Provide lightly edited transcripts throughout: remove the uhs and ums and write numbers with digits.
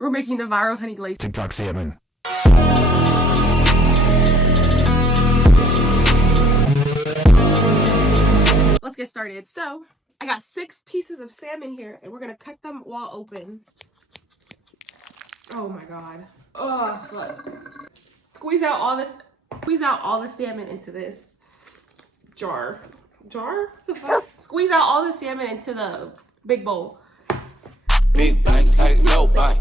We're making the viral honey glazed TikTok salmon. Let's get started. So I got 6 pieces of salmon here and we're gonna cut them while open. Oh my god. Oh, look. Squeeze out all the salmon into this jar. Jar? What the fuck? Squeeze out all the salmon into the big bowl. Big bank, take no bank.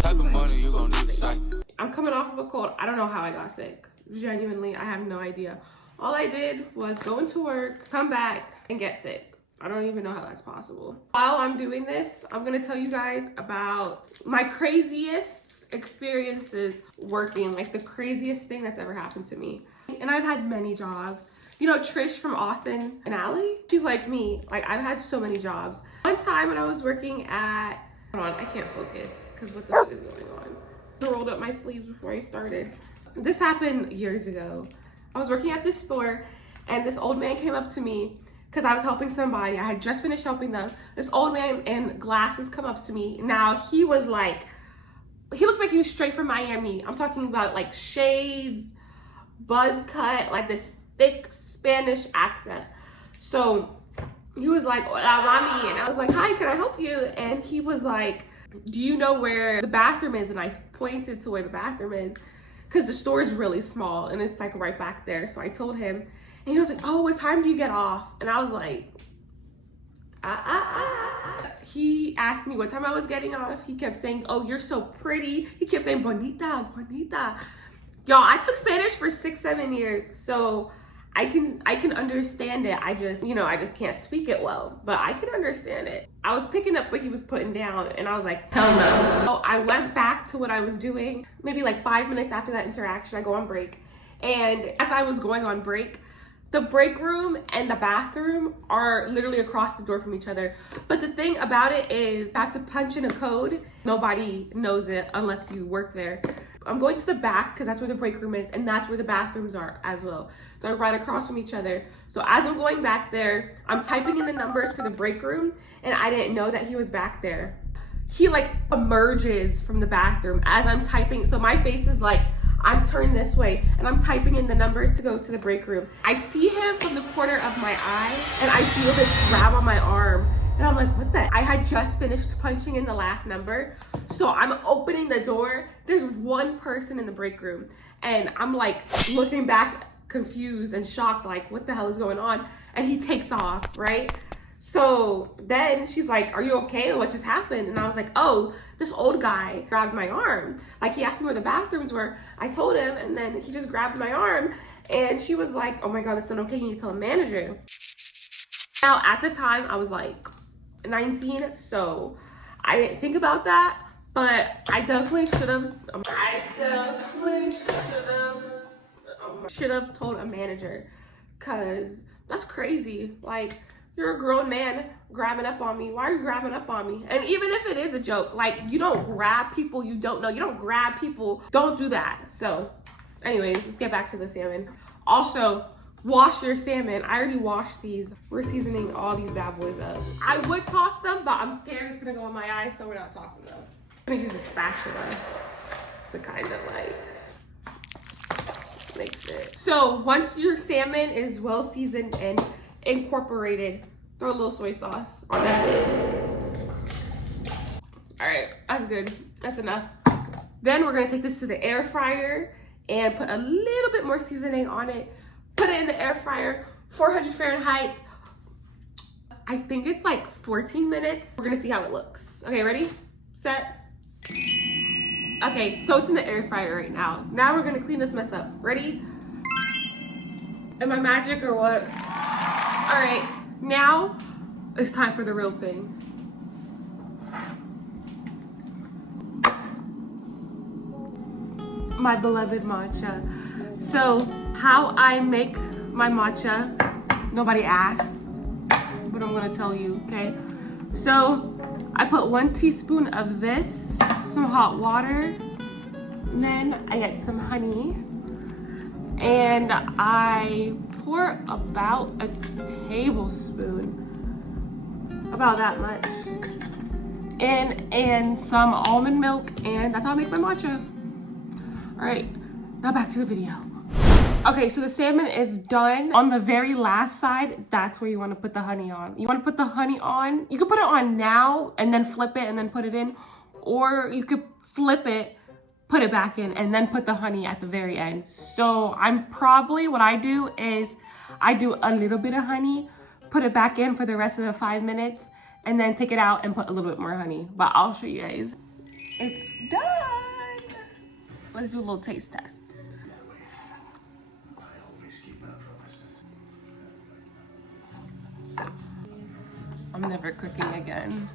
Type of money you gonna need to say. I'm coming off of a cold. I don't know how I got sick. Genuinely, I have no idea. All I did was go into work, come back, and get sick. I don't even know how that's possible. While I'm doing this, I'm gonna tell you guys about my craziest experiences working, like the craziest thing that's ever happened to me. And I've had many jobs. You know Trish from Austin and Allie? She's like me. Like, I've had so many jobs. One time when I was working at, hold on, I can't focus because what the fuck is going on? I rolled up my sleeves before I started. This happened years ago. I was working at this store and this old man came up to me because I was helping somebody. I had just finished helping them. This old man in glasses come up to me. Now he was like, he looks like he was straight from Miami. I'm talking about like shades, buzz cut, like this thick Spanish accent. So he was like, hola mami, and I was like, hi, can I help you? And he was like, do you know where the bathroom is? And I pointed to where the bathroom is because the store is really small and it's like right back there. So I told him and he was like, oh, what time do you get off? And I was like, He asked me what time I was getting off. He kept saying, oh, you're so pretty. He kept saying, bonita, bonita. Y'all, I took Spanish for 6-7 years, so I can understand it. I just can't speak it well, but I can understand it. I was picking up what he was putting down and I was like, hell no. So I went back to what I was doing. Maybe like 5 minutes after that interaction, I go on break. And as I was going on break, the break room and the bathroom are literally across the door from each other. But the thing about it is I have to punch in a code. Nobody knows it unless you work there. I'm going to the back because that's where the break room is and that's where the bathrooms are as well. They're right across from each other. So as I'm going back there, I'm typing in the numbers for the break room and I didn't know that he was back there. He like emerges from the bathroom as I'm typing. So my face is like, I'm turned this way and I'm typing in the numbers to go to the break room. I see him from the corner of my eye and I feel this grab on my arm. And I'm like, what the? I had just finished punching in the last number. So I'm opening the door. There's one person in the break room. And I'm like looking back confused and shocked, like, what the hell is going on? And he takes off, right? So then she's like, are you okay? What just happened? And I was like, oh, this old guy grabbed my arm. Like he asked me where the bathrooms were. I told him and then he just grabbed my arm. And she was like, oh my God, that's not okay. You need to tell a manager. Now at the time I was like 19, so I didn't think about that, but I definitely should have told a manager because that's crazy. Like, you're a grown man grabbing up on me. Why are you grabbing up on me? And even if it is a joke, like, you don't grab people you don't know. You don't grab people. Don't do that. So anyways, let's get back to the salmon. Also, wash your salmon. I already washed these. We're seasoning all these bad boys up. I would toss them, but I'm scared it's gonna go in my eyes, so we're not tossing them. I'm gonna use a spatula to kind of like mix it. So once your salmon is well seasoned and incorporated, throw a little soy sauce on that lid. All right, that's good. That's enough. Then we're gonna take this to the air fryer and put a little bit more seasoning on it. Put it in the air fryer, 400 Fahrenheit. I think it's like 14 minutes. We're gonna see how it looks. Okay, ready, set. Okay, so it's in the air fryer right now. Now we're gonna clean this mess up. Ready? Am I magic or what? All right, now it's time for the real thing. My beloved matcha. So how I make my matcha, nobody asked, but I'm gonna tell you, okay? So I put 1 teaspoon of this, some hot water, and then I get some honey, and I pour about a tablespoon, about that much, in and some almond milk, and that's how I make my matcha. All right, now back to the video. Okay, so the salmon is done. On the very last side, that's where you want to put the honey on. You want to put the honey on. You can put it on now and then flip it and then put it in, or you could flip it, put it back in, and then put the honey at the very end. So what I do is I do a little bit of honey, put it back in for the rest of the 5 minutes, and then take it out and put a little bit more honey. But I'll show you guys. It's done. Let's do a little taste test. I'm never cooking again.